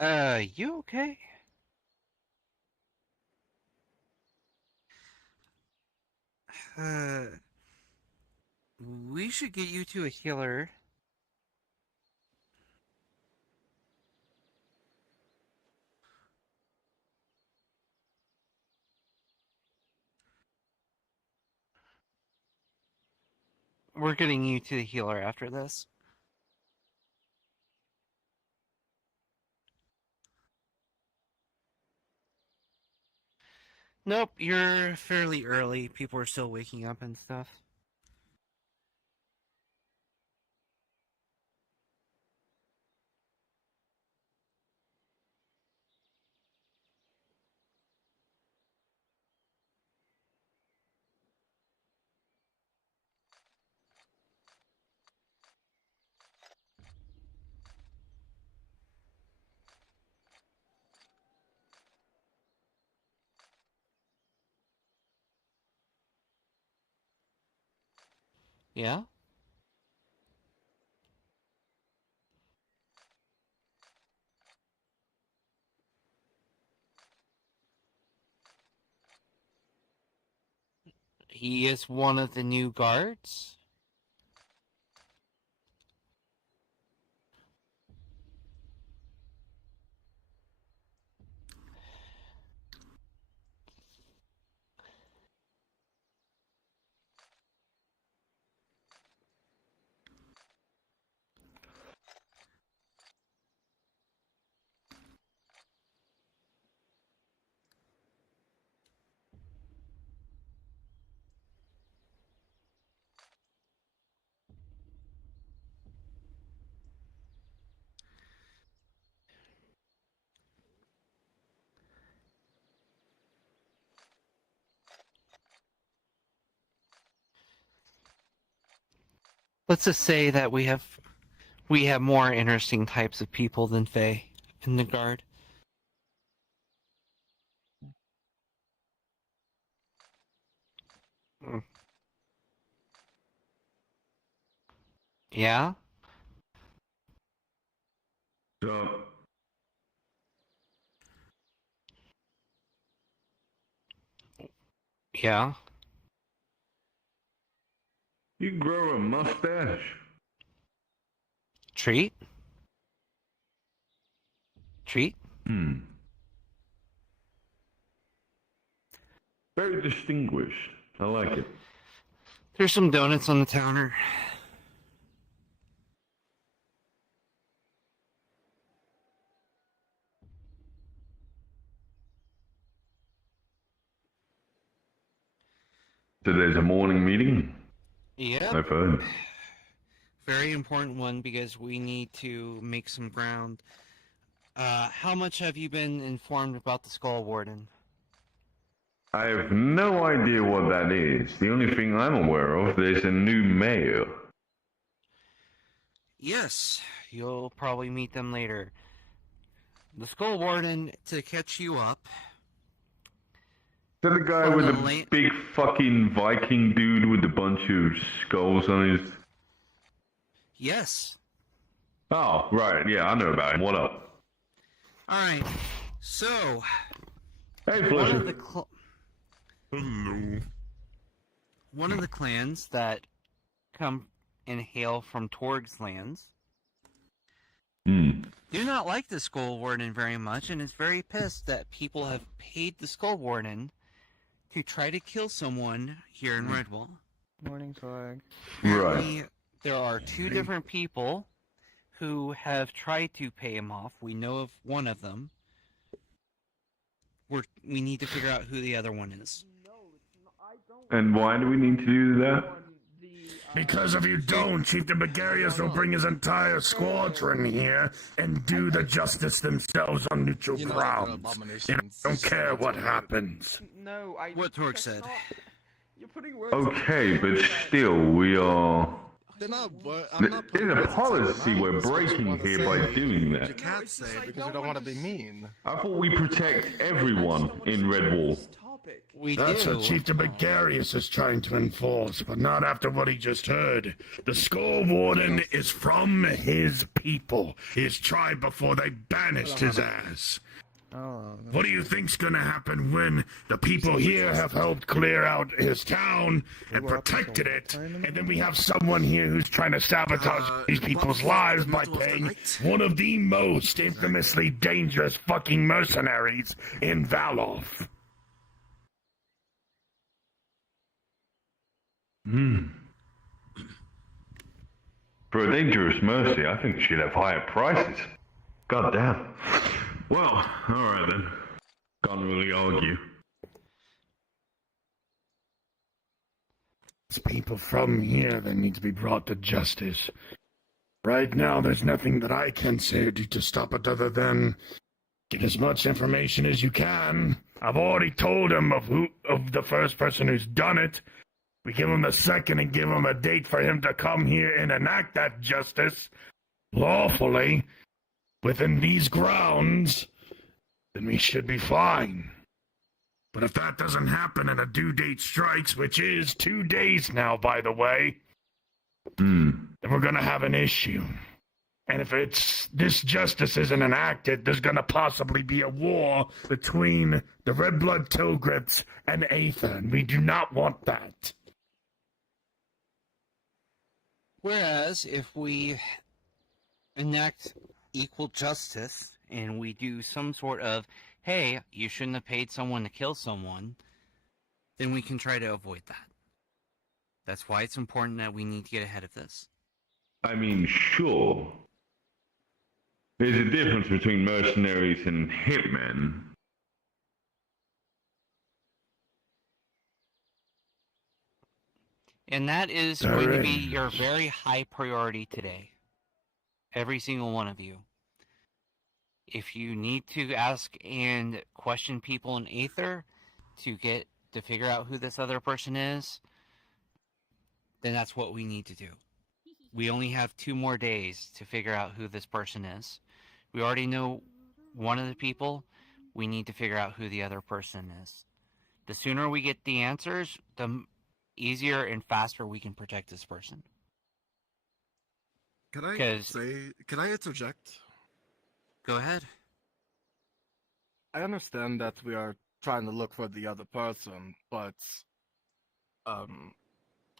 You okay? Uh, we should get you to a healer. We're getting you to the healer after this. Nope, you're fairly early. People are still waking up and stuff. Yeah? He is one of the new guards? Let's just say that we have more interesting types of people than Faye in the guard. Yeah? So, Yeah? you grow a mustache? Treat? Treat? Very distinguished. I like it. There's some donuts on the counter. So there's a morning meeting? Yep. I've heard. Very important one because we need to make some ground. How much have you been informed about the Skull Warden? I have no idea what that is. The only thing I'm aware of, there's a new mayor. Yes, you'll probably meet them later. The Skull Warden, to catch you up... Is that the guy with the big fucking Viking dude with a bunch of skulls on his... Yes. Oh, right, yeah, I know about him. What up? Alright, so... Hey, Fletcher. Hello. One of the clans that come and hail from Torg's lands do not like the Skull Warden very much, and is very pissed that people have paid the Skull Warden to try to kill someone here in Redwall. Morning, Torg. Apparently, there are two different people who have tried to pay him off. We know of one of them. We need to figure out who the other one is. And why do we need to do that? Because if you don't, Chief de Bagarius will bring his entire squadron here and do the justice themselves on neutral grounds. And I don't care what happens. No, What Torg said. You're putting words Okay, but still, we are... There's a policy we're breaking here by doing that. You can't say because we don't want to be mean. I thought we protect everyone in Redwall. topic. We That's do. what Chieftain Begarius is trying to enforce, but not after what he just heard. The Skull Warden is from his people, his tribe before they banished his ass. Oh, What do you think's gonna happen when the people here have helped clear out his town and protected it, and then we have someone here who's trying to sabotage these people's lives by paying one of the most infamously dangerous fucking mercenaries in Valoth? For a dangerous mercy, I think she'd have higher prices. God damn. Well, alright then. Can't really argue. It's people from here that need to be brought to justice. Right now, there's nothing that I can say to stop it other than get as much information as you can. I've already told him of the first person who's done it. We give him the second and give him a date for him to come here and enact that justice lawfully within these grounds, then we should be fine. But if that doesn't happen and a due date strikes, which is 2 days now, by the way, then we're gonna have an issue. And if this justice isn't enacted, there's gonna possibly be a war between the Red Blood Tilgrips and Aether, and we do not want that. Whereas, if we enact equal justice and we do some sort of, hey, you shouldn't have paid someone to kill someone, then we can try to avoid that. That's why it's important that we need to get ahead of this. I mean, sure. There's a difference between mercenaries and hitmen. And that is going to be your very high priority today. Every single one of you. If you need to ask and question people in Aether to figure out who this other person is, then that's what we need to do. We only have 2 more days to figure out who this person is. We already know one of the people. We need to figure out who the other person is. The sooner we get the answers, the easier and faster we can protect this person. Can I interject? Go ahead. I understand that we are trying to look for the other person, but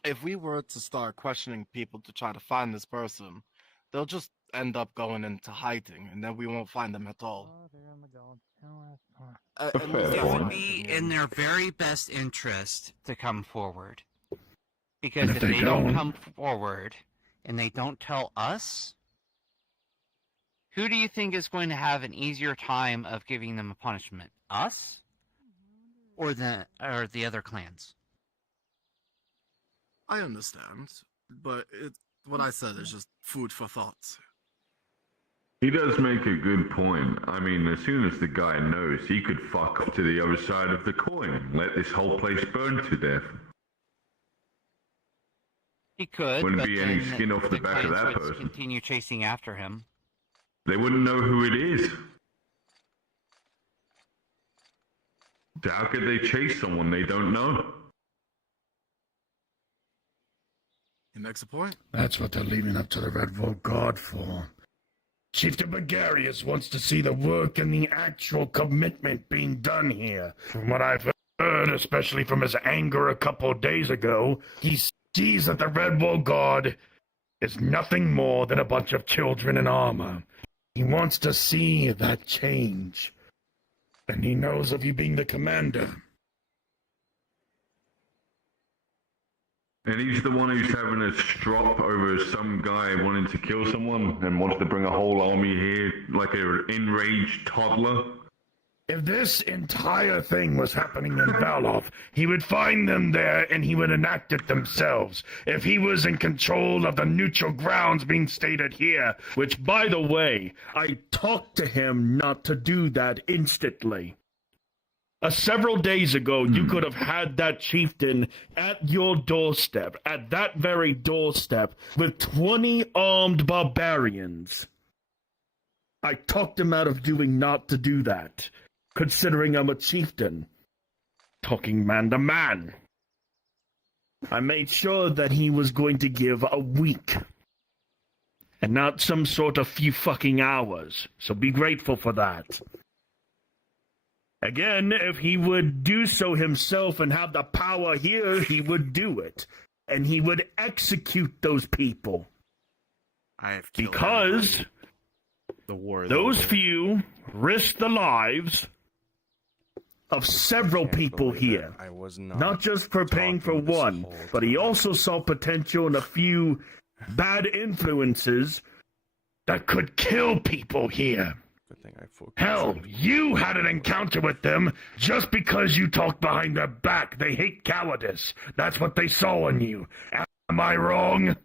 if we were to start questioning people to try to find this person, they'll just end up going into hiding, and then we won't find them at all. It would be in their very best interest to come forward. Because if they don't come forward and they don't tell us, who do you think is going to have an easier time of giving them a punishment? Us? Or the other clans? I understand, but what I said is just food for thought. He does make a good point. I mean, as soon as the guy knows, he could fuck up to the other side of the coin, let this whole place burn to death. He could, Wouldn't but be any then skin off the back of clans that would person. continue chasing after him. They wouldn't know who it is. So how could they chase someone they don't know? He makes a point. That's what they're leaving up to the Red Vault Guard for. Chieftain Begarius wants to see the work and the actual commitment being done here. From what I've heard, especially from his anger a couple of days ago, he sees that the Red Vault Guard is nothing more than a bunch of children in armor. He wants to see that change. And he knows of you being the commander. And he's the one who's having a strop over some guy wanting to kill someone and wants to bring a whole army here like an enraged toddler. If this entire thing was happening in Valoth, he would find them there and he would enact it themselves. If he was in control of the neutral grounds being stated here, which, by the way, I talked to him not to do that instantly. Several days ago, you could have had that chieftain at your doorstep, at that very doorstep, with 20 armed barbarians. I talked him out of doing not to do that, considering I'm a chieftain. talking man to man. I made sure that he was going to give a week. And not some sort of few fucking hours. So be grateful for that. Again, if he would do so himself and have the power here, he would do it. And he would execute those people. I have killed Because everybody. The war is those over. few risked the lives of several Can't people believe it. here. I was not. Not just for paying for talking this one, whole but he time. also saw potential in a few bad influences that could kill people here. Good thing I focused. Hell, you had an encounter with them just because you talked behind their back. They hate cowardice. That's what they saw in you. Am I wrong?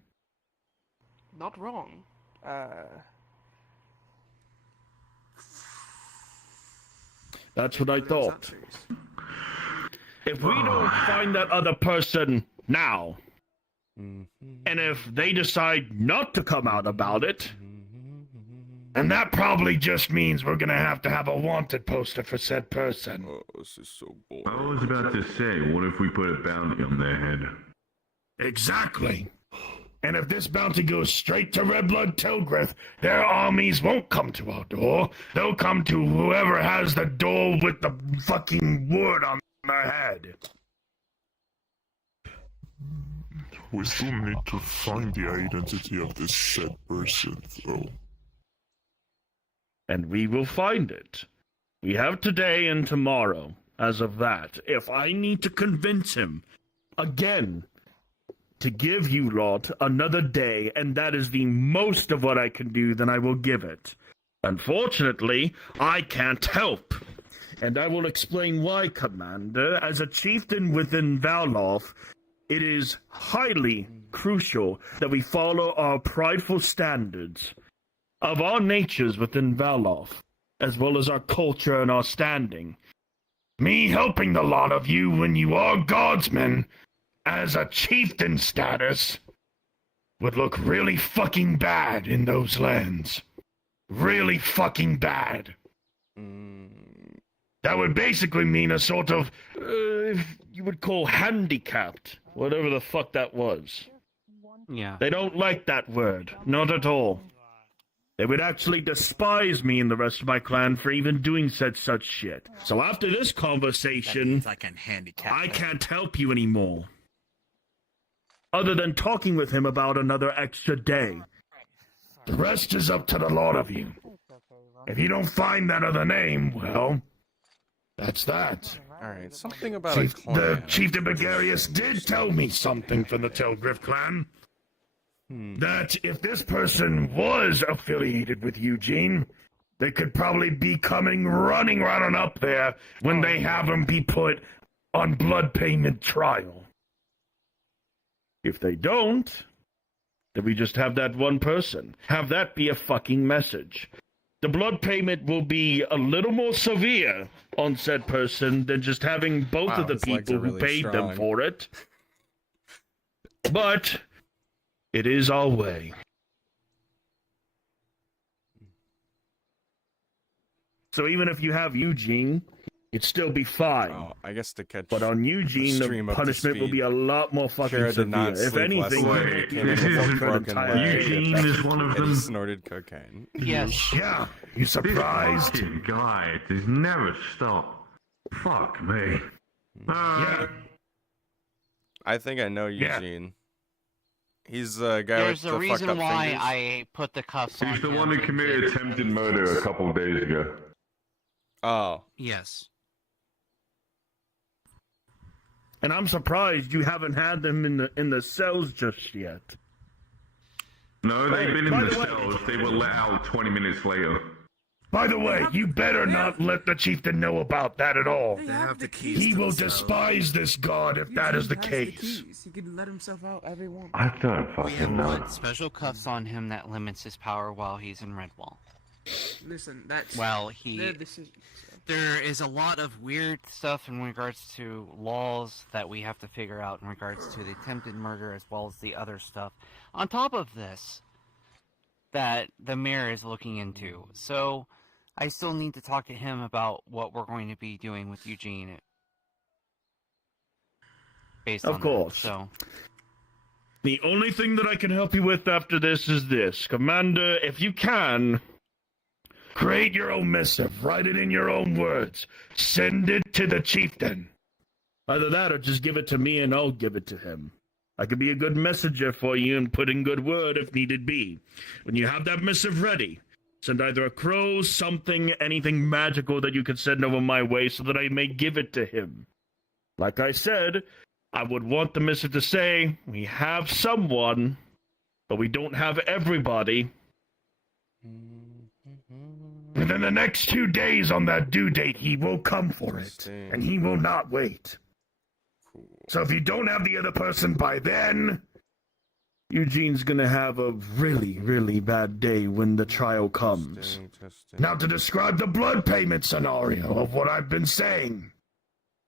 Not wrong. That's what I thought. If we don't find that other person now, and if they decide not to come out about it, and that probably just means we're gonna have to have a wanted poster for said person. Oh, this is so boring. I was about to say, what if we put a bounty on their head? Exactly. And if this bounty goes straight to Red Blood Tilgrith, their armies won't come to our door. They'll come to whoever has the door with the fucking wood on their head. We still need to find the identity of this said person, though. And we will find it. We have today and tomorrow. As of that, if I need to convince him, again, to give you lot another day, and that is the most of what I can do, then I will give it. Unfortunately, I can't help. And I will explain why, Commander. As a chieftain within Valloth, it is highly crucial that we follow our prideful standards of our natures within Valloth, as well as our culture and our standing. Me helping the lot of you when you are guardsmen, as a chieftain status, would look really fucking bad in those lands. Really fucking bad. That would basically mean a sort of, you would call handicapped, whatever the fuck that was. Yeah. They don't like that word, not at all. They would actually despise me and the rest of my clan for even doing such shit. So after this conversation, I can handicap. I can't help you anymore. Other than talking with him about another extra day. The rest is up to the lot of you. If you don't find that other name, well, that's that. Alright, something about a clan. The Chieftain Begarius did tell me something from the Telgriff clan. That if this person was affiliated with Eugene, they could probably be coming running right on up there when they have him be put on blood payment trial. If they don't, then we just have that one person. Have that be a fucking message. The blood payment will be a little more severe on said person than just having both of the his legs people are who really paid them strong. for it. But it is our way. So even if you have Eugene, it'd still be fine. Oh, I guess to catch. But on Eugene, stream the up to punishment will speed. be a lot more fucking Kara did not severe. If sleep anything, last night. you Came will in with work a for an broken entire leg. day. Eugene is one of And he them. snorted cocaine. Yes. Yeah, you This surprised? fucking guy does never stop. Fuck me. Yeah. I think I know Yeah. Eugene. He's the guy There's with a the fucked reason up why fingers. I put the cuffs on He's the him one who and committed did- attempted murder a couple of days ago. Oh, Yes. And I'm surprised you haven't had them in the cells just yet. No, they've been in By the the way- cells. They were let out 20 minutes later. By the way, you better not let the chieftain know about that at all. They have the keys. He to will the cell. despise this god if that is the case. He can let himself out every one. I don't We fucking have know. put special cuffs on him that limits his power while he's in Redwall. Listen, that's Well, their decision. So. there is a lot of weird stuff in regards to laws that we have to figure out in regards to the attempted murder as well as the other stuff. On top of this, that the mayor is looking into. So, I still need to talk to him about what we're going to be doing with Eugene. based Of on course. that. So The only thing that I can help you with after this is this. Commander, if you can, create your own missive. Write it in your own words. Send it to the chieftain. Either that or just give it to me and I'll give it to him. I could be a good messenger for you and put in good word if needed be. When you have that missive ready, send either a crow, something, anything magical that you could send over my way so that I may give it to him. Like I said, I would want the missive to say, we have someone, but we don't have everybody. Within the next 2 days on that due date, he will come for it, and he will not wait. So if you don't have the other person by then, Eugene's gonna have a really, really bad day when the trial comes. Now to describe the blood payment scenario of what I've been saying.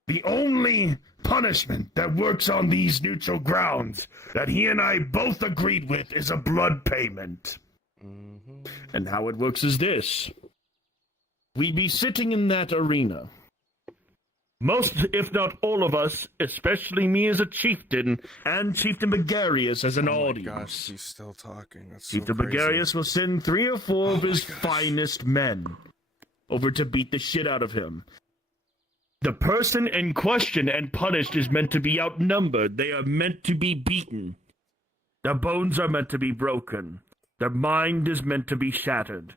The only punishment that works on these neutral grounds that he and I both agreed with is a blood payment. And how it works is this. We be sitting in that arena. Most, if not all of us, especially me as a chieftain, and Chieftain Begarius as an audience. Gosh, he's still talking. That's so Chieftain crazy. Begarius will send 3 or 4 of his finest men over to beat the shit out of him. The person in question and punished is meant to be outnumbered. They are meant to be beaten. Their bones are meant to be broken. Their mind is meant to be shattered.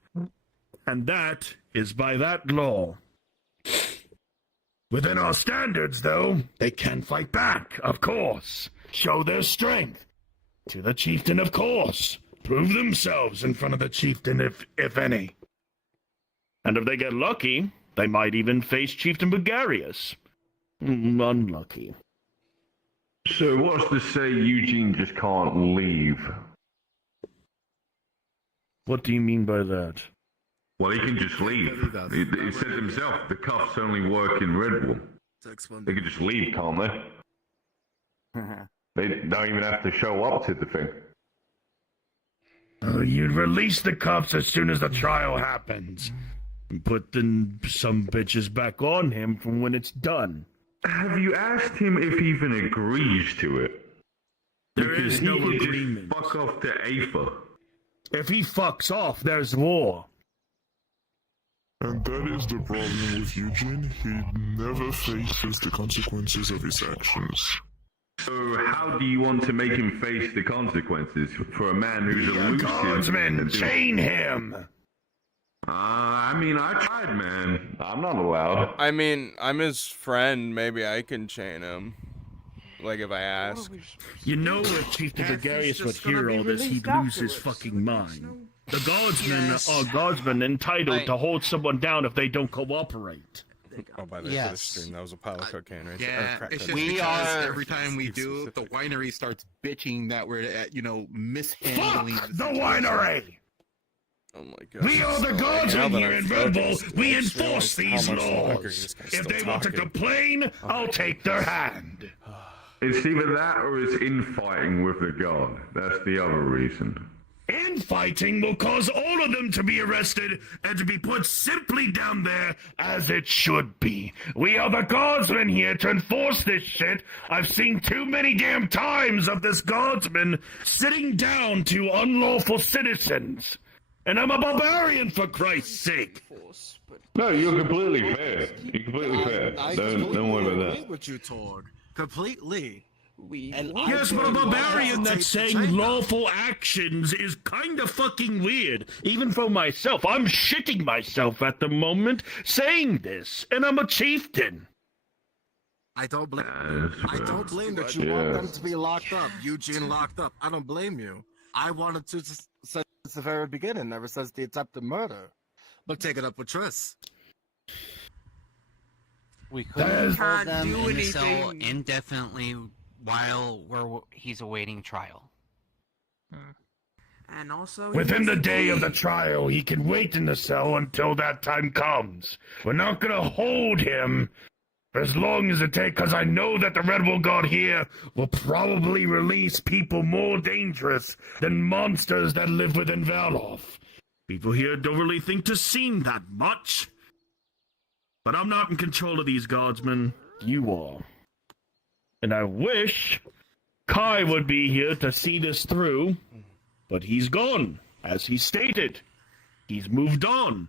And that is by that law. Within our standards, though, they can fight back, of course. Show their strength. To the chieftain, of course. Prove themselves in front of the chieftain, if any. And if they get lucky, they might even face Chieftain Begarius. Unlucky. So what's to say Eugene just can't leave? What do you mean by that? Well, he can just leave. He said himself, the cuffs only work in Redwood. They can just leave, can't they? They don't even have to show up to the thing. You'd release the cuffs as soon as the trial happens. And put some bitches back on him from when it's done. Have you asked him if he even agrees to it? There Because is no he can agreement. just fuck off to Aether. If he fucks off, there's war. And that is the problem with Eugene. He never faces the consequences of his actions. So how do you want to make him face the consequences for a man who's a loose Guardsmen, chain him! I mean, I tried, man. I'm not allowed. I mean, I'm his friend. Maybe I can chain him. Like, if I ask. You know if Chieftain Begarius would hear all this, he'd lose his fucking mind. The guardsmen are guardsmen entitled to hold someone down if they don't cooperate. Oh, by the way, for the stream, that was a pile of cocaine right there. Yeah, Or crack it's just cocaine. because every time we do it, the winery starts bitching that we're, mishandling Fuck the winery! Oh my god. We are the guardsmen here in Red Bull. We I just enforce realized these how much longer laws. this guy's If still they want to talking. complain, I'll take their hand. It's either that or it's infighting with the guard. That's the other reason. Infighting will cause all of them to be arrested and to be put simply down there as it should be. We are the guardsmen here to enforce this shit. I've seen too many damn times of this guardsman sitting down to unlawful citizens. And I'm a barbarian, for Christ's sake. No, you're completely fair. You're completely fair. Don't worry about that. What you told completely. Yes, but a barbarian that's saying lawful actions is kind of fucking weird. Even for myself, I'm shitting myself at the moment saying this, and I'm a chieftain. I don't blame. That's I don't fair. blame that you want them to be locked up. Eugene locked up. I don't blame you. I wanted to since the very beginning, ever since the attempted murder. But take it up with Triss. we couldn't hold Can't them do in the cell anything. indefinitely while he's awaiting trial. And also, Within the day of the trial, he can wait in the cell until that time comes. We're not gonna hold him for as long as it takes, because I know that the Red Bull God here will probably release people more dangerous than monsters that live within Valhof. People here don't really think to seem that much. But I'm not in control of these guardsmen. You are. And I wish Kai would be here to see this through, but he's gone, as he stated. He's moved on,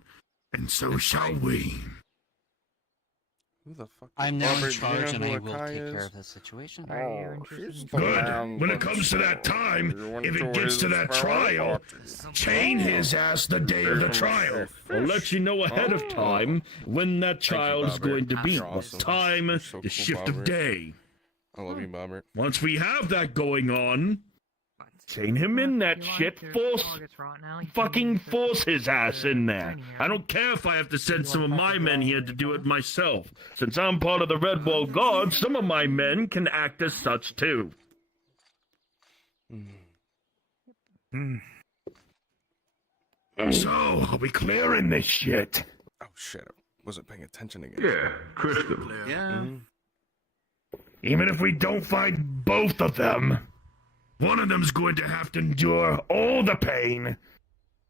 and so shall we. Who the fuck? I'm now in Robert, do you charge, know and who I will Akai take is? care of the situation. Good. When it comes to that time, if it gets to that trial, chain his ass the day of the trial. I'll let you know ahead of time when that trial is going to be. What time, the shift of day. I love you, Bobber. Once we have that going on, chain him in that shit, fucking force his ass in there. I don't care if I have to send some of my men here to do it myself. Since I'm part of the Red Wall Guard, some of my men can act as such too. So, are we clearing this shit? Oh shit, I wasn't paying attention again. Yeah, crystal. Yeah. Even if we don't find both of them, one of them's going to have to endure all the pain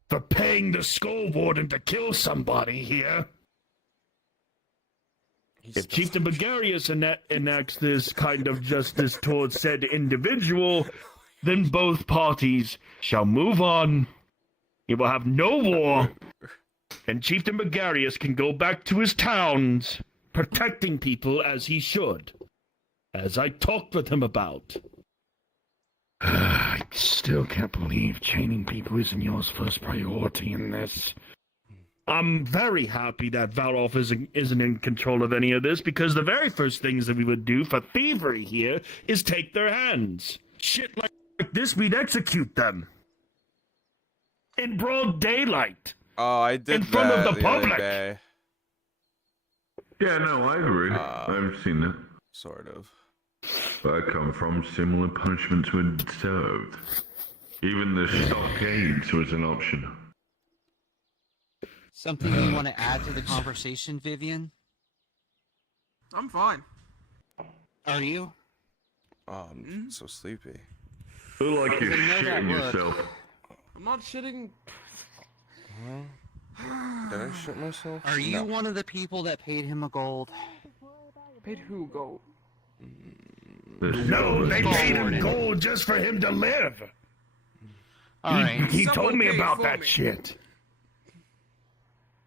for paying the Skull Warden to kill somebody here. If Chieftain Bagarius enacts this kind of justice towards said individual, then both parties shall move on. He will have no war, and Chieftain Bagarius can go back to his towns, protecting people as he should, as I talked with him about. I still can't believe chaining people isn't yours first priority in this. I'm very happy that Valroff isn't in control of any of this, because the very first things that we would do for thievery here is take their hands. Shit like this, we'd execute them. In broad daylight. Oh, I did in front that of the public. other day. Yeah, no, I agree. I've seen that. Sort of. Where I come from, similar punishments were served. Even the stockades was an option. Something you want to add to the conversation, Vivian? I'm fine. Are you? Oh, I'm so sleepy. Feel like you're I know that shitting word. yourself. I'm not shitting. Did I shit myself? Are you No. one of the people that paid him a gold? Paid who gold? No, they Skull paid him Warden. gold just for him to live. All right. He told Someone me paid about for that me. shit.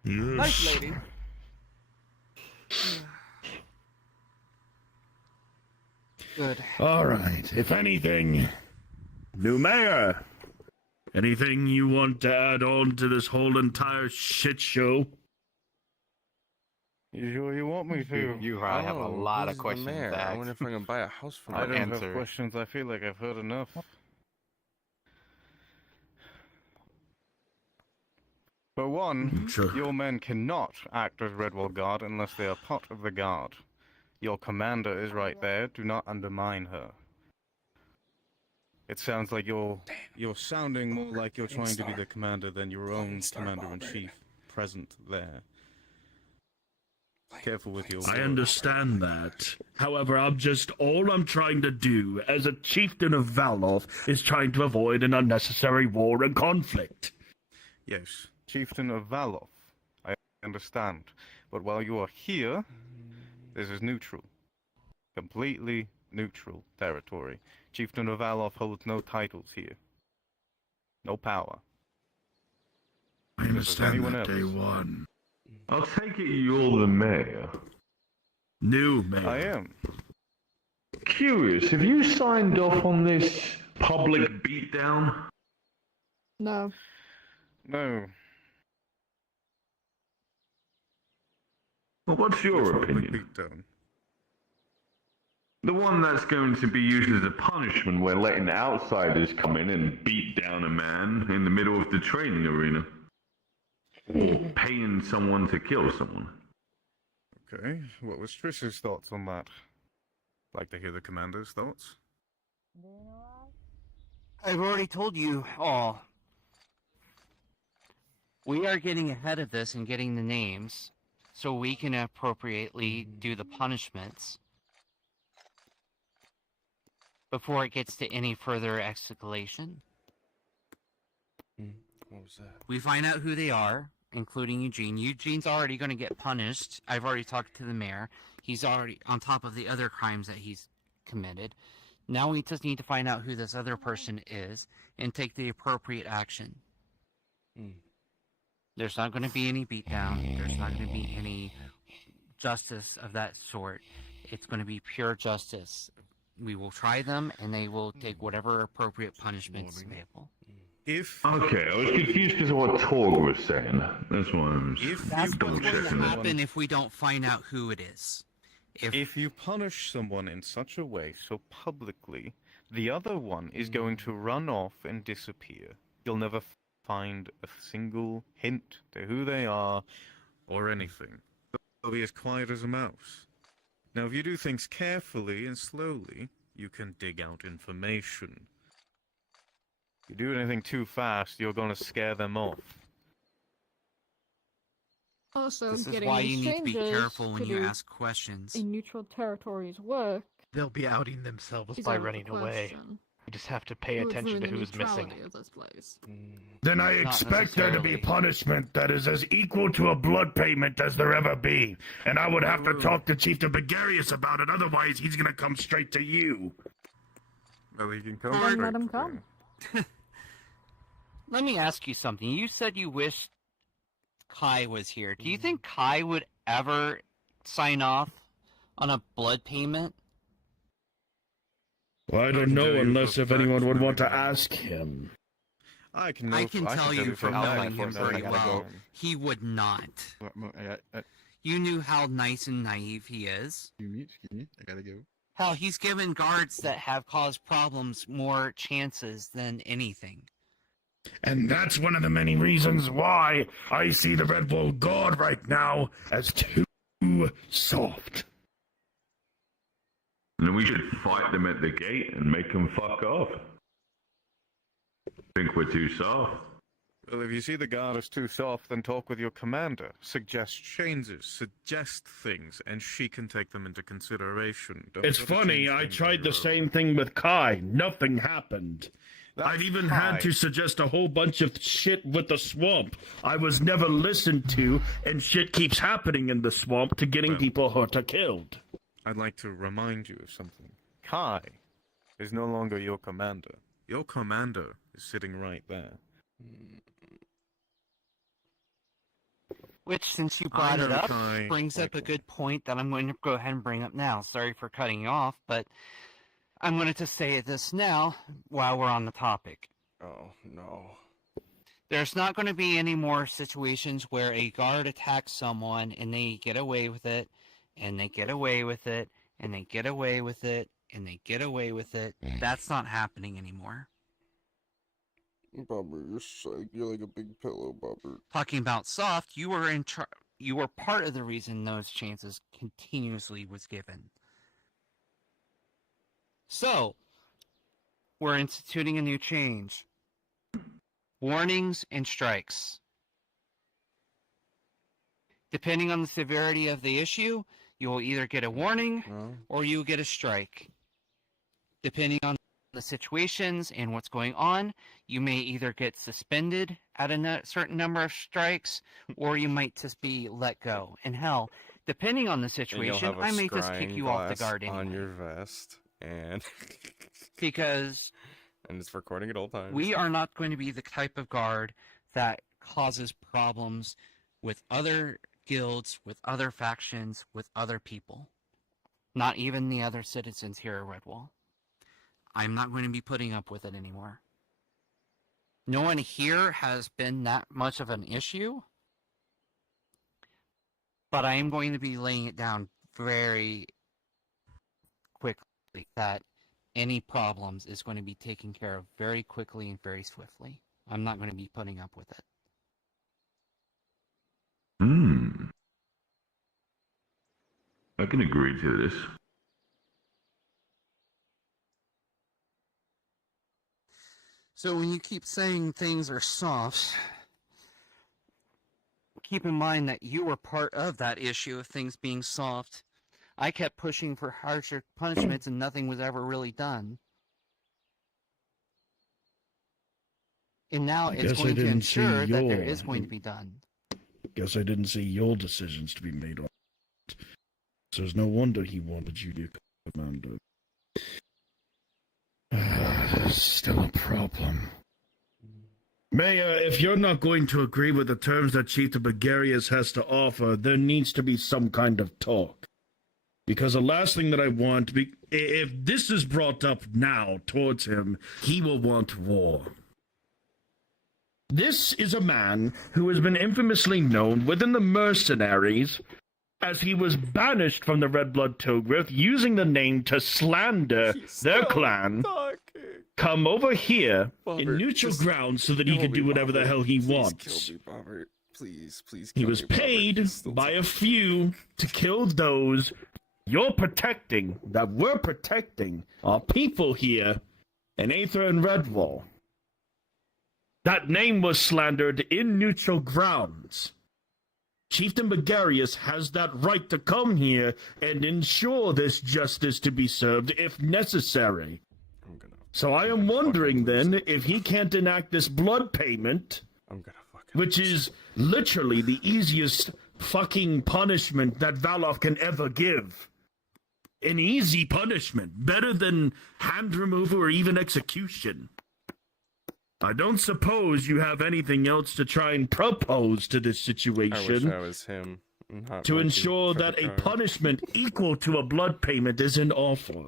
Nice Yes. lady. Good. All right. If anything, new mayor. Anything you want to add on to this whole entire shit show? You sure you want me to? You probably have a lot of who's the questions mayor? to I ask. wonder if I can buy a house from I him. don't have answer. questions. I feel like I've heard enough. For one, Sure. your men cannot act as Redwall Guard unless they are part of the Guard. Your commander is right there. Do not undermine her. It sounds like you're sounding more like you're trying to be the commander than your own commander-in-chief present there. Careful with your I words. understand that. However, all I'm trying to do as a chieftain of Valorth is trying to avoid an unnecessary war and conflict. Yes, Chieftain of Valorth. I understand. But while you are here, this is neutral. Completely neutral territory. Chieftain of Valorth holds no titles here. No power. I understand anyone that else? day one. I'll take it you're the mayor. New mayor. I am. Curious, have you signed off on this public beatdown? No. No. Well, what's your Which one would opinion? be done? The one that's going to be used as a punishment where letting outsiders come in and beat down a man in the middle of the training arena. Or paying someone to kill someone. Okay, what was Trish's thoughts on that? Like to hear the commander's thoughts? I've already told you all. We are getting ahead of this and getting the names so we can appropriately do the punishments before it gets to any further escalation. What was that? We find out who they are, including Eugene. Eugene's already going to get punished. I've already talked to the mayor. He's already on top of the other crimes that he's committed. Now we just need to find out who this other person is and take the appropriate action. There's not going to be any beatdown. There's not going to be any justice of that sort. It's going to be pure justice. We will try them, and they will take whatever appropriate punishments available. Okay, I was confused because of what Torg was saying. That's why I was That's double what's going checking to that. happen if we don't find out who it is. If you punish someone in such a way so publicly, the other one is going to run off and disappear. You'll never find a single hint to who they are or anything. They'll be as quiet as a mouse. Now, if you do things carefully and slowly, you can dig out information. If you do anything too fast, you're going to scare them off. Also, This is getting why these you need to be strangers careful when to you do ask questions. in neutral territories work. They'll be outing themselves is by out of the running away. question. You just have to pay It would attention to ruin the who's missing. neutrality of this place. Then I Not expect there to be necessarily. punishment that is as equal to a blood payment as there ever be. And I would have to talk to Chieftain Begarius about it, otherwise he's gonna come straight to you. Well, you can come Then straight let him to come. me. Let me ask you something. You said you wished Kai was here. Do you think Kai would ever sign off on a blood payment? Well, I don't know unless if anyone would want to ask him. I can tell you from knowing him that I very gotta well, go. he would not. You knew how nice and naive he is. I gotta go. Hell, he's given guards that have caused problems more chances than anything. And that's one of the many reasons why I see the Red Bull God right now as too soft. And then we should fight them at the gate and make them fuck off. Think we're too soft? Well, if you see the guard is too soft, then talk with your commander. Suggest changes, suggest things, and she can take them into consideration. Don't It's try to funny, change I things tried on the your same thing with Kai. Nothing happened. That's I've even Kai. had to suggest a whole bunch of shit with the swamp. I was never listened to, and shit keeps happening in the swamp to getting Well. people hurt or killed. I'd like to remind you of something. Kai is no longer your commander. Your commander is sitting right there. Which, since you brought it know up, Kai brings up quite a good point that I'm going to go ahead and bring up now. Sorry for cutting you off, but I'm going to just say this now while we're on the topic. Oh, no. There's not going to be any more situations where a guard attacks someone and they get away with it, and they get away with it, and they get away with it, and they get away with it. That's not happening anymore. Bubber, you're sick. You're like a big pillow, Bubber. Talking about soft, you were you were part of the reason those chances continuously was given. So, we're instituting a new change. Warnings and strikes. Depending on the severity of the issue, you will either get a warning or you will get a strike. Depending on the situations and what's going on, you may either get suspended at a certain number of strikes, or you might just be let go. And hell, depending on the And you'll situation, have a I may just kick scrying you off the glass guard on anyway. your vest, and Because and it's recording at all times. we are not going to be the type of guard that causes problems with other guilds, with other factions, with other people. Not even the other citizens here at Redwall. I'm not going to be putting up with it anymore. No one here has been that much of an issue, but I am going to be laying it down very quickly that any problems is going to be taken care of very quickly and very swiftly. I'm not going to be putting up with it. I can agree to this. So when you keep saying things are soft, keep in mind that you were part of that issue of things being soft. I kept pushing for harsher punishments and nothing was ever really done. And now I it's guess I going to didn't see ensure that there your- is going to be done. Guess I didn't see your decisions to be made on it. So it's no wonder he wanted you to be commander. Still a problem. Mayor, if you're not going to agree with the terms that Chief of Bagarius has to offer, there needs to be some kind of talk. Because the last thing that I want, if this is brought up now towards him, he will want war. This is a man who has been infamously known within the mercenaries as he was banished from the Red Blood Togriff using the name to slander their clan, come over here in neutral ground so that he could do whatever the hell he wants. Kill me, Robert. Please. He was paid by a few to kill those you're protecting, that we're protecting, our people here in Aether and Redwall. That name was slandered in neutral grounds. Chieftain Bagarius has that right to come here and ensure this justice to be served if necessary. So I am wondering then if he can't enact this blood payment, which is literally the easiest fucking punishment that Valoff can ever give. An easy punishment, better than hand removal or even execution. I don't suppose you have anything else to try and propose to this situation. I wish I was him. To ensure that a punishment equal to a blood payment is an offer.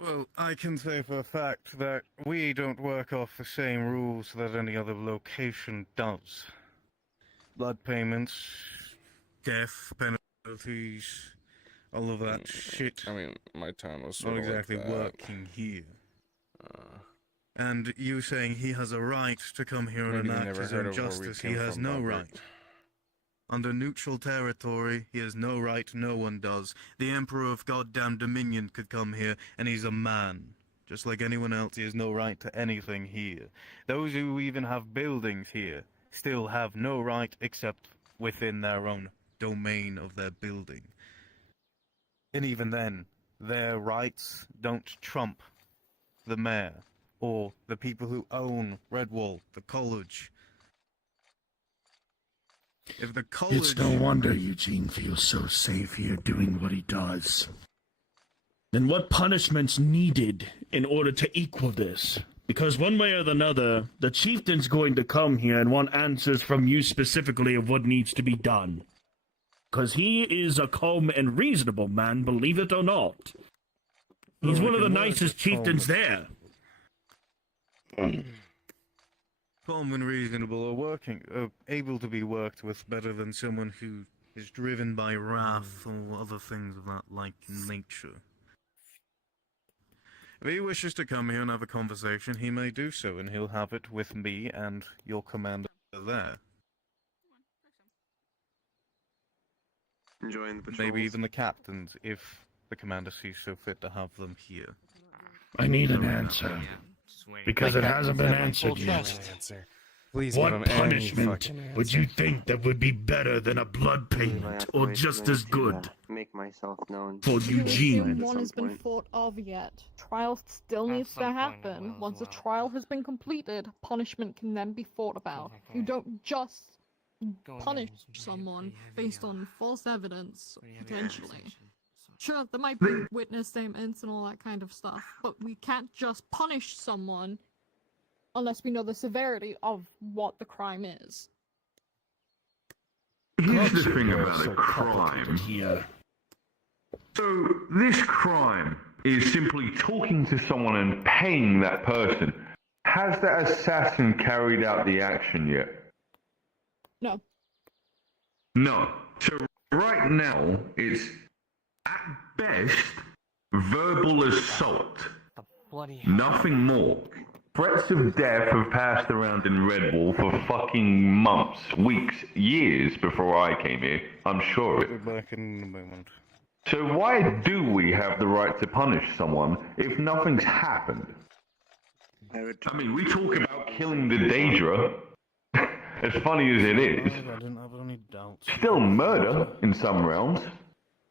Well, I can say for a fact that we don't work off the same rules that any other location does. Blood payments, death penalties, all of that shit. I mean, my time was not sort of exactly like that. working here. And you saying he has a right to come here and Maybe you enact never his heard own of where we justice, he came has from, no Robert. right. Under neutral territory, he has no right, no one does. The Emperor of goddamn Dominion could come here, and he's a man. Just like anyone else, he has no right to anything here. Those who even have buildings here still have no right except within their own domain of their building. And even then, their rights don't trump the mayor or the people who own Redwall, the college. If the college... It's no wonder Eugene feels so safe here doing what he does. Then what punishment's needed in order to equal this? Because one way or another, the chieftain's going to come here and want answers from you specifically of what needs to be done. Because he is a calm and reasonable man, believe it or not. He's one of the nicest chieftains there. Calm and reasonable are able to be worked with better than someone who is driven by wrath or other things of that like nature. If he wishes to come here and have a conversation, he may do so, and he'll have it with me and your commander there. Enjoying the patrols. Maybe even the captains, if the commander sees so fit to have them here. I need an answer. Because it hasn't been answered yet. Please What give him any punishment fucking would you think that would be better than a blood payment, or just as good? Make myself known. For Eugene. One has been thought of yet. Trial still needs to happen. Once a trial has been completed, punishment can then be thought about. You don't just punish someone based on false evidence, potentially. Sure, there might be witness statements and all that kind of stuff, but we can't just punish someone unless we know the severity of what the crime is. Here's the thing about a crime. Here. So, this crime is simply talking to someone and paying that person. Has that assassin carried out the action yet? No. No. So, right now, it's at best verbal assault. Nothing more. Threats of death have passed around in Redwall for fucking months, weeks, years before I came here. I'm sure of it. We're back in a moment. So why do we have the right to punish someone if nothing's happened? I mean, we talk about killing the Daedra. As funny as it is, I don't have any doubts. still murder in some realms,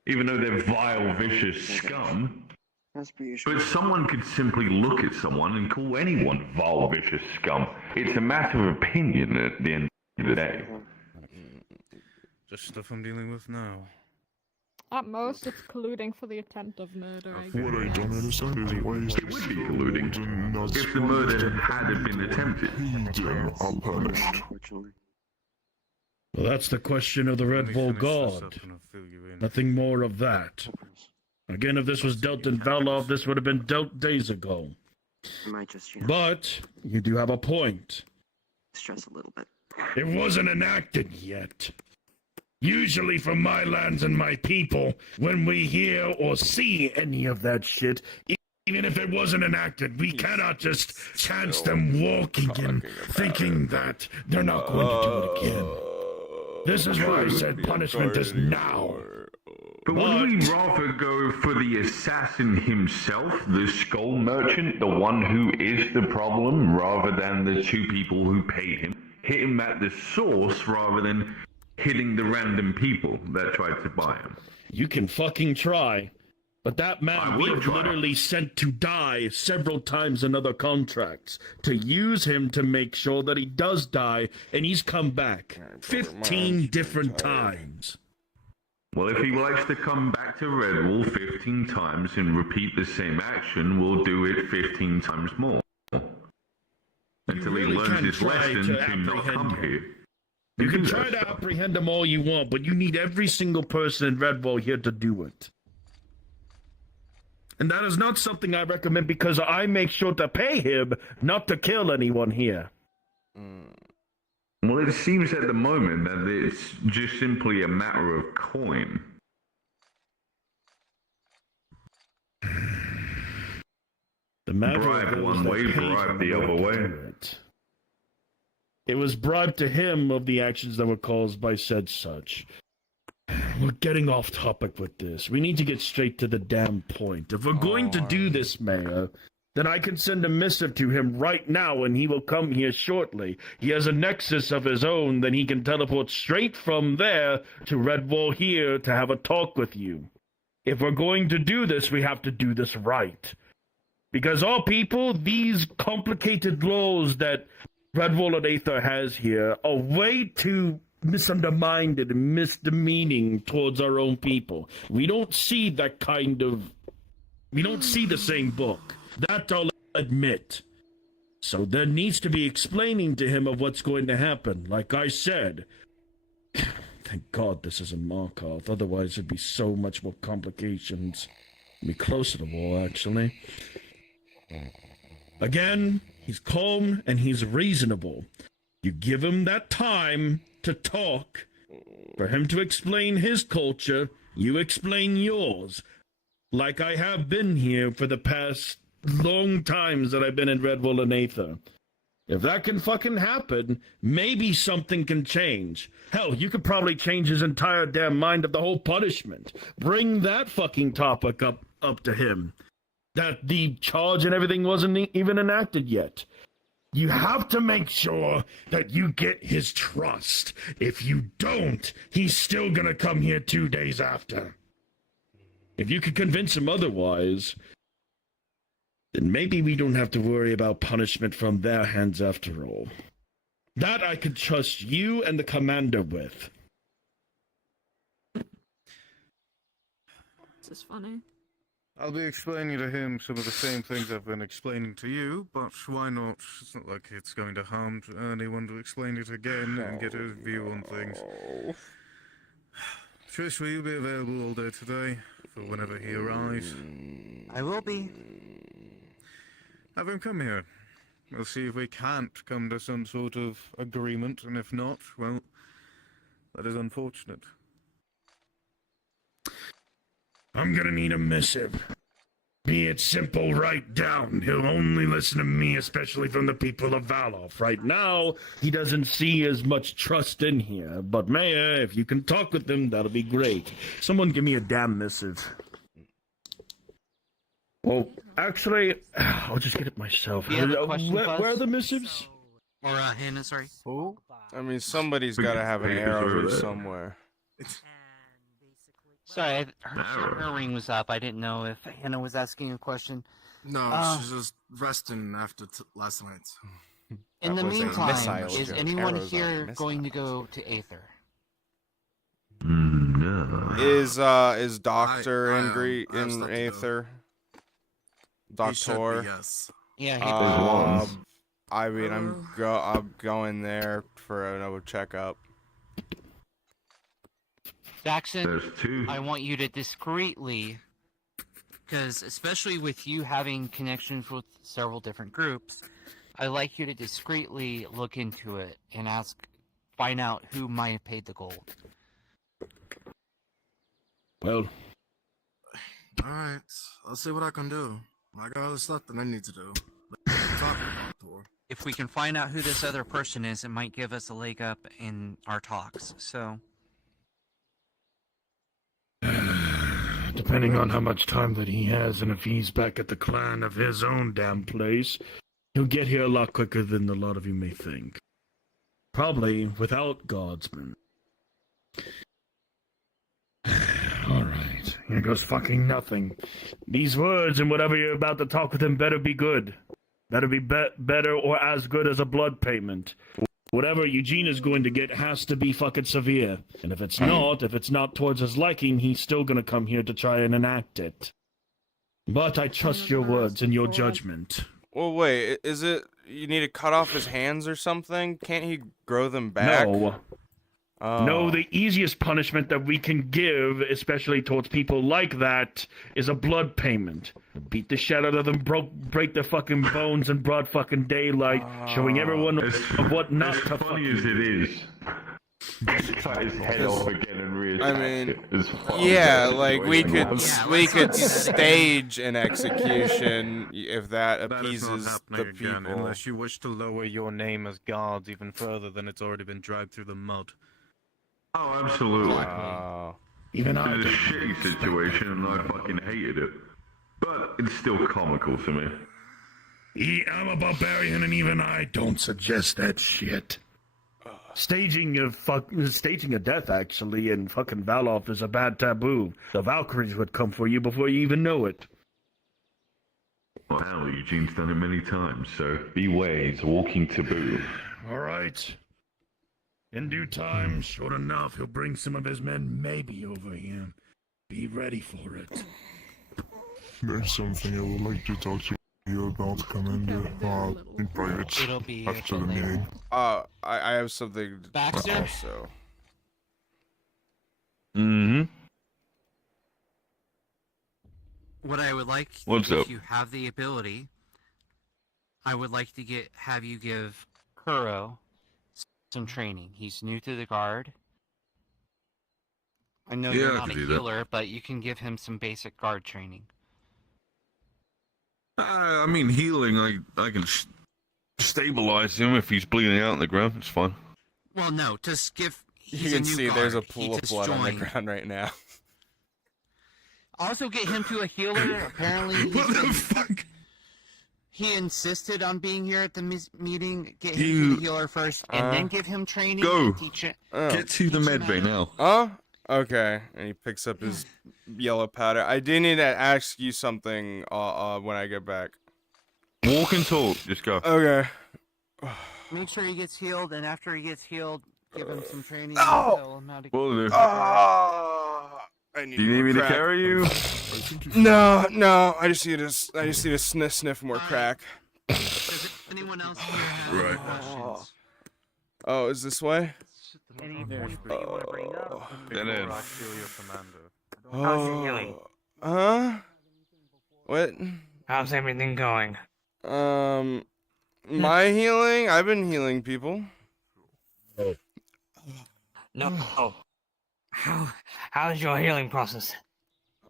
even though they're vile, vicious scum. But someone could simply look at someone and call anyone vile, vicious scum. It's a matter of opinion at the end of the day. Just stuff I'm dealing with now. At most, it's colluding for the attempt of murder. What I don't understand is why is It would be colluding. If the murder had been attempted. hidden unpunished. Well, that's the question of the Red Bull God. Nothing more of that. Again, if this was dealt in Valov, this would have been dealt days ago. Might just, But you do have a point. stress a little bit. It wasn't enacted yet. Usually from my lands and my people, when we hear or see any of that shit, even if it wasn't enacted, we cannot just chance them walking in, thinking that they're not going to do it again. This is why I said punishment is now. But would we rather go for the assassin himself, the skull merchant, the one who is the problem, rather than the two people who paid him? Hit him at the source rather than hitting the random people that tried to buy him. You can fucking try. But that man we have literally sent to die several times in other contracts to use him to make sure that he does die, and he's come back 15 different times. Well, if he likes to come back to Redwall 15 times and repeat the same action, we'll do it 15 times more. Until he learns his lesson to not come here. You can try to apprehend him all you want, but you need every single person in Redwall here to do it. And that is not something I recommend because I make sure to pay him not to kill anyone here. Well, it seems at the moment that it's just simply a matter of coin. The matter bribe one way, bribe the other way. It was bribed to him of the actions that were caused by said such. We're getting off topic with this. We need to get straight to the damn point. If we're going to do this, Mayor, then I can send a missive to him right now and he will come here shortly. He has a nexus of his own, then he can teleport straight from there to Redwall here to have a talk with you. If we're going to do this, we have to do this right. Because all people, these complicated laws that Redwall and Aether has here are way too misundermined and misdemeaning towards our own people. We don't see that kind of... We don't see the same book. That I'll admit. So there needs to be explaining to him of what's going to happen. Like I said, thank God this isn't Markov. Otherwise there'd be so much more complications. Be closer to war, actually. Again, he's calm and he's reasonable. You give him that time to talk, for him to explain his culture, you explain yours. Like I have been here for the past long times that I've been in Redwall and Aether. If that can fucking happen, maybe something can change. Hell, you could probably change his entire damn mind of the whole punishment. Bring that fucking topic up to him. That the charge and everything wasn't even enacted yet. You have to make sure that you get his trust. If you don't, he's still gonna come here 2 days after. If you could convince him otherwise, then maybe we don't have to worry about punishment from their hands after all. That I could trust you and the commander with. This is funny. I'll be explaining to him some of the same things I've been explaining to you, but why not? It's not like it's going to harm to anyone to explain it again and get his view on things. Trish, will you be available all day today, for whenever he arrives? I will be. Have him come here. We'll see if we can't come to some sort of agreement, and if not, well, that is unfortunate. I'm gonna need a missive. Be it simple, write down. He'll only listen to me, especially from the people of Valov. Right now, he doesn't see as much trust in here. But Mayor, if you can talk with him, that'll be great. Someone give me a damn missive. Well, actually, I'll just get it myself. You have a question, where Buzz? are the missives? Or Hannah, sorry. Who? I mean, somebody's got to have an arrow here somewhere. Sorry, her ring was up. I didn't know if Hannah was asking a question. No, she's just resting after last night. In the meantime, is anyone Arrows here aren't going to go to Aether? No. Is Doctor in Aether? Doctor. Yes. Yeah, I mean, I'm going there for another checkup. Jackson, There's two. I want you to discreetly, because especially with you having connections with several different groups, I'd like you to discreetly look into it and find out who might have paid the gold. Well, Alright, I'll see what I can do. I got other stuff that I need to do. Let's talk about it. If we can find out who this other person is, it might give us a leg up in our talks. So, depending on how much time that he has and if he's back at the clan of his own damn place, he'll get here a lot quicker than a lot of you may think. Probably without guardsmen. Alright, here goes fucking nothing. These words and whatever you're about to talk with him better be good. Better be better or as good as a blood payment. Whatever Eugene is going to get has to be fucking severe. And if it's not towards his liking, he's still gonna come here to try and enact it. But I trust your words and your judgment. Well, wait, is it you need to cut off his hands or something? Can't he grow them back? No. Oh. No, the easiest punishment that we can give, especially towards people like that, is a blood payment. Beat the shit out of them, break their fucking bones in broad fucking daylight, showing everyone of what not to As funny as it is, cut his head off again and reattach I mean, it as well. yeah, like we could stage an execution if that appeases the people. Unless you wish to lower your name as guards even further than it's already been dragged through the mud. Oh, absolutely. Even It's a shitty situation and I fucking hated it. But it's still comical to me. I'm a barbarian and even I don't suggest that shit. Staging a death, actually, in fucking Valoff is a bad taboo. The Valkyries would come for you before you even know it. Well, hell, Eugene's done it many times, so beware, it's a walking taboo. Alright. In due time, sure enough, he'll bring some of his men maybe over here. Be ready for it. There's something I would like to talk to you about, Commander, in private, It'll be after the meeting. I have something to Baxter? also. Mm-hmm. What I would like, What's if up? you have the ability, I would like to have you give Kuro some training. He's new to the guard. I know Yeah, you're I not a can do that. healer, but you can give him some basic guard training. I mean, healing, I can stabilize him if he's bleeding out on the ground. It's fine. Well, no, just give. You He's can a new see guard. there's a He pool of just blood on the joined. ground right now. Also, get him to a healer. Apparently, What the fuck? he insisted on being here at the meeting. Get him to the healer first, and then give him training. Go. And teach it. Get to the med bay now. Oh, okay. And he picks up his yellow powder. I do need to ask you something when I get back. Walk and talk. Just go. Okay. Make sure he gets healed, and after he gets healed, give him some training. Oh! And tell him how to Will do. I need Do you need me to crack. carry you? No. I just need to sniff more crack. Does anyone else here have any Right. questions? Oh, is this way? Any points that you want to bring up? Then in. Oh. Huh? What? How's everything going? My healing? I've been healing people. No. How's your healing process?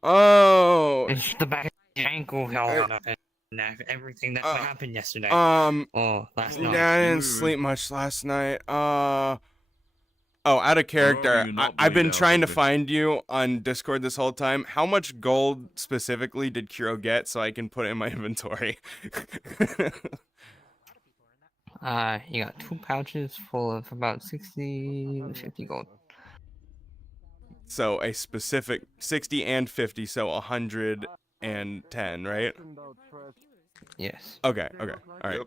Oh. It's the back of your ankle held up and everything that happened yesterday. Or last night. Yeah, I didn't sleep much last night. Oh, out of character. you're not I've been bleed out, trying to okay. find you on Discord this whole time. How much gold specifically did Kuro get so I can put it in my inventory? You got 2 pouches full of about 60, 50 gold. So a specific 60 and 50, so 110, right? Yes. Okay, all right.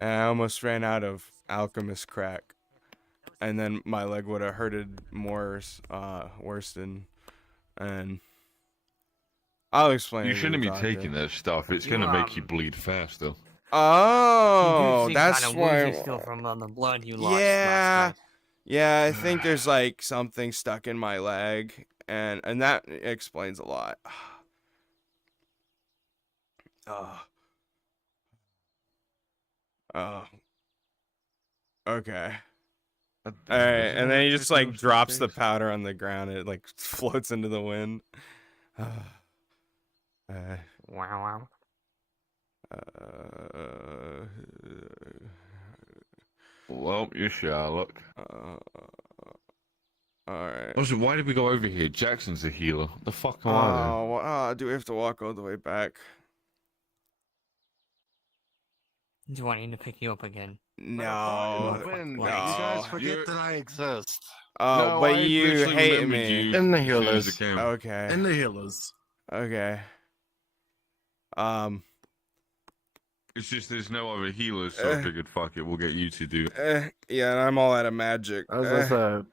I almost ran out of alchemist crack. and then my leg would have hurted more, worse than, and I'll explain. You it to shouldn't the be doctor. taking that stuff. It's gonna make you bleed faster. Oh, that's kind of why. lose still from the blood you lost Yeah, last night. yeah. I think there's like something stuck in my leg, and that explains a lot. Oh. Okay. Alright, and then he just like drops the powder on the ground. It like floats into the wind. Wow. Well, you Sherlock. Alright. Also, why did we go over here? Jackson's a healer. What the fuck am I there? Well, do we have to walk all the way back? Do I need to pick you up again? No. You No. guys forget that I exist. Oh, but you hate me. In the healers. Okay. In the healers. Okay. It's just there's no other healers, so I figured, fuck it, we'll get you to do it. Yeah, and I'm all out of magic. As I said,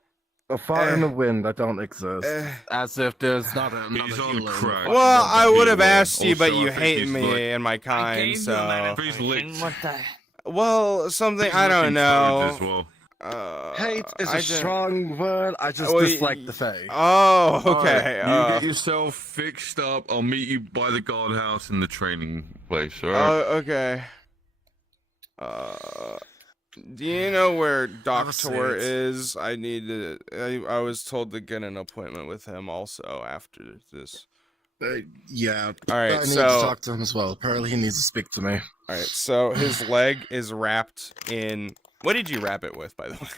a fart in the wind that don't exist. As if there's not another He's on healer. crack. Well, I would have Anyway, asked you, but also, you I think hate he's me like- and my kind, so. He's licked. What the? Well, something He's I don't looking know. as well. Hate is I a strong word. I just Well, dislike the Fae. Oh, okay. Alright, you get yourself fixed up. I'll meet you by the guardhouse in the training place, alright? Okay. Do you know where Doctor seat. is? I need to. I was told to get an appointment with him also after this. Yeah. All right, I need so- to talk to him as well. Apparently, he needs to speak to me. All right, so his leg is wrapped in. What did you wrap it with, by the way?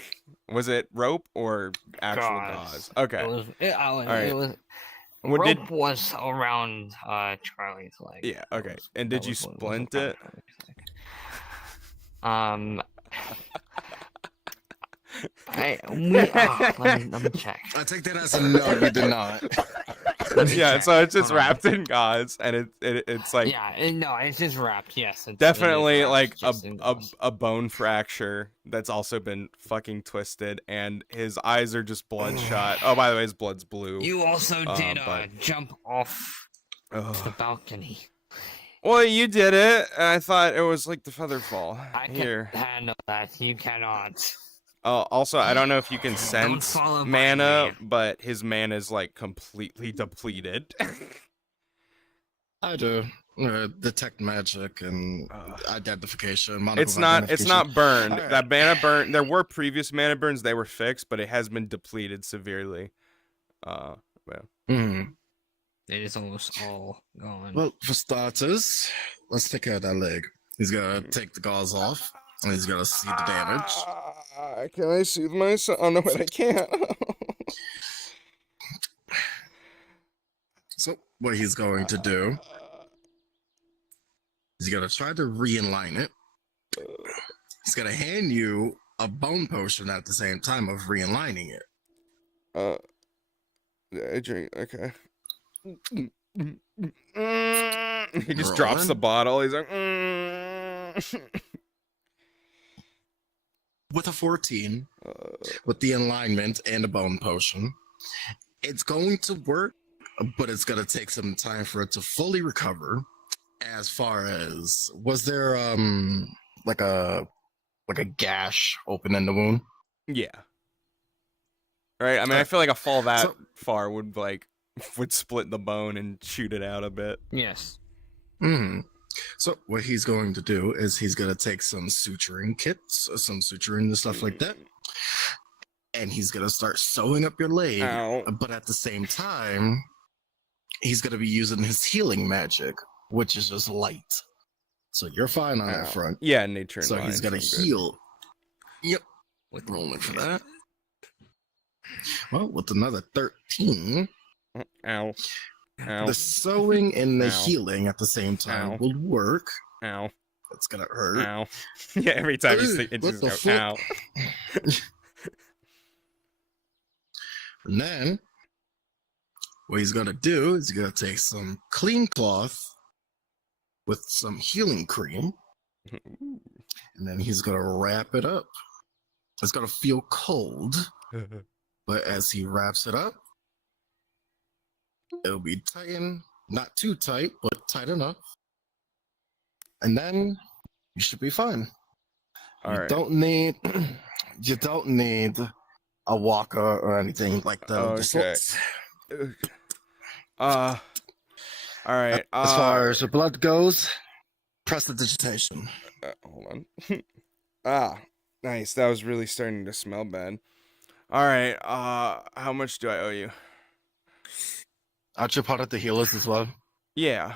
Was it rope or actual gauze? Okay. All right. It was. What Rope was around Charlie's leg. Yeah. Okay. And did you splint it? Let me check. I take that as a no. You did not. Yeah. So it's just wrapped in gauze, and it's like. Yeah. No, it's just wrapped. Yes. Definitely wrapped like just in gauze. a bone fracture that's also been fucking twisted, and his eyes are just bloodshot. Oh, by the way, his blood's blue. You also did but- jump off the balcony. Well, you did it, and I thought it was like the feather fall. I can Here. handle that. You cannot. Also, I don't know if you can sense follow my mana, lead. but his mana is like completely depleted. I do. Detect magic and identification. It's not burned. Alright. That mana burn. There were previous mana burns. They were fixed, but it has been depleted severely. Well. It is almost all gone. Well, for starters, let's take care of that leg. He's gonna take the gauze off, and he's gonna see the damage. Can I soothe myself? Oh no, wait, I can't. So, what he's going to do is he's gonna try to realign it. He's gonna hand you a bone potion at the same time of realigning it. I drink. Okay. He just drops the bottle. He's like. With a 14, with the alignment and a bone potion, it's going to work, but it's going to take some time for it to fully recover. As far as, was there like a gash open in the wound? Yeah. Right. I mean, I feel like a fall that far would split the bone and shoot it out a bit. Yes. So what he's going to do is he's going to take some suturing kits, some suturing and stuff like that, and he's going to start sewing up your leg. Ow. But at the same time, he's going to be using his healing magic, which is just light. So you're fine on that front. Yeah, nature. So he's going to heal. Yep. With rolling for that. Well, with another 13. Ow. Ow. The sewing and the Ow. healing at the same time Ow. will work. Ow. It's gonna hurt. Ow. Yeah, every time you think it What just the goes, fuck? ow. And then what he's gonna do is he's gonna take some clean cloth with some healing cream, and then he's gonna wrap it up It's gonna feel cold, but as he wraps it up, it'll be tightened, not too tight, but tight enough. And then you should be fine. You don't need a walker or anything like that. Okay. All right. As far as the blood goes, prestidigitation. Hold on. Nice. That was really starting to smell bad. All right. How much do I owe you? Aren't you part of the healers as well? Yeah.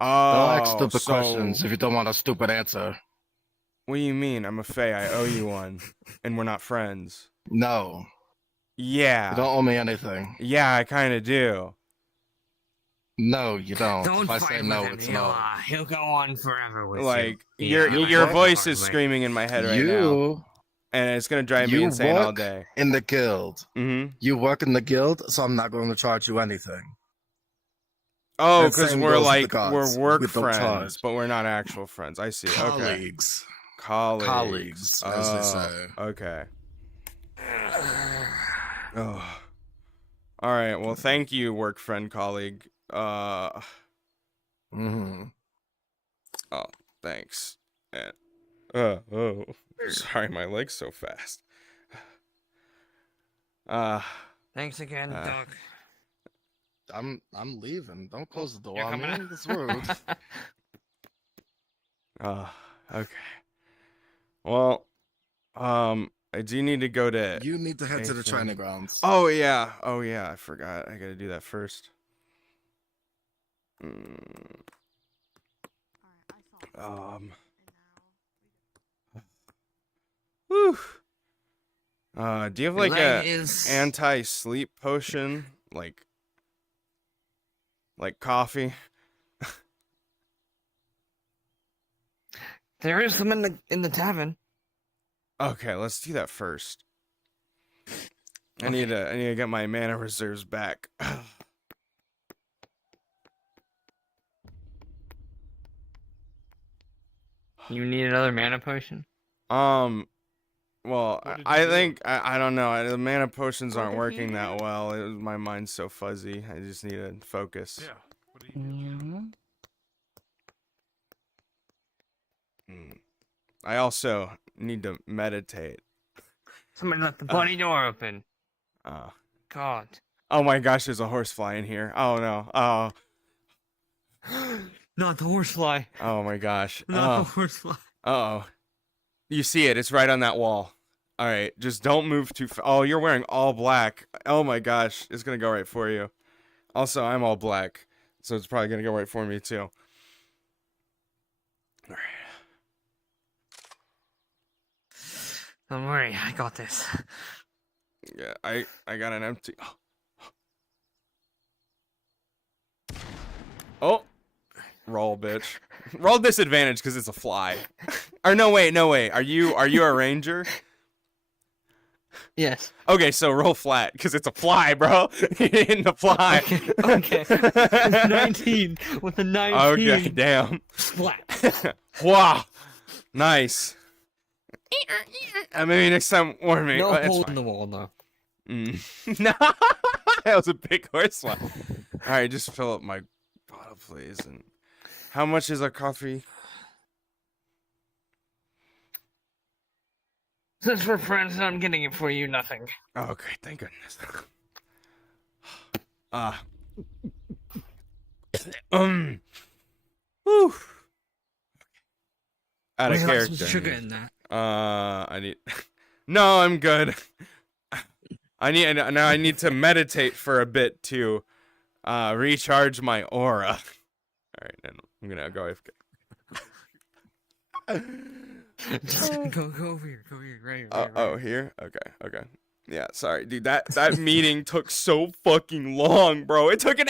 Don't ask stupid questions if you don't want a stupid answer. What do you mean? I'm a Fae. I owe you one, and we're not friends. No. Yeah. You don't owe me anything. Yeah, I kind of do. No, you don't. Don't if I fight say with no, him. it's no. He'll go on forever with Like you. your voice is screaming in my head right now, and it's gonna drive me insane all day. In the guild. Mm-hmm. You work in the guild, so I'm not going to charge you anything. Oh, because we're work don't friends, charge. but we're not actual friends. I see. Colleagues. Okay. Colleagues. Colleagues, as they say. Okay. Oh. All right. Well, thank you, work friend, colleague. Mm-hmm. Oh, thanks. And sorry, my leg's so fast. Thanks again, Doc. I'm leaving. Don't close the door You're on me. coming out. That's rude. Okay. Well, I do need to go to. You need to head to the training grounds. Oh yeah. I forgot. I gotta do that first. Whew. Do you have like a anti-sleep potion, like coffee? There is some in the tavern. Okay, let's do that first. I need to get my mana reserves back. You need another mana potion? Well, I think I don't know. The mana potions aren't working that well. My mind's so fuzzy. I just need to focus. Yeah. What do you do? I also need to meditate. Somebody left the bloody door open. Oh. God. Oh my gosh, there's a horsefly in here. Oh no. Oh. Not the horsefly. Oh my gosh. Not the horsefly. Uh-oh. You see it. It's right on that wall. All right. Just don't move too fast. Oh, you're wearing all black. Oh my gosh. It's going to go right for you. Also, I'm all black. So it's probably going to go right for me too. All right. Don't worry. I got this. Yeah, I got an empty. Oh. Roll, bitch. Roll disadvantage because it's a fly. Or no, wait. Are you a ranger? Yes. Okay, so roll flat because it's a fly, bro. You're hitting the fly. Okay. 19 with a 19. Okay, damn. Flat. Wow. Nice. Maybe next time warn me. No Oh, hole fine. in the wall, though. No, that was a big horse one. All right, just fill up my bottle, please. And how much is a coffee? Since we're friends, I'm getting it for you. Nothing. Oh, okay, thank goodness. Whew. Out of character. Some sugar in that. I need. No, I'm good. I need to meditate for a bit to recharge my aura. All right, then I'm gonna go AFK. Just go over here. Go here. Right here. Oh, here? Okay. Yeah, sorry, dude. That meeting took so fucking long, bro. It took an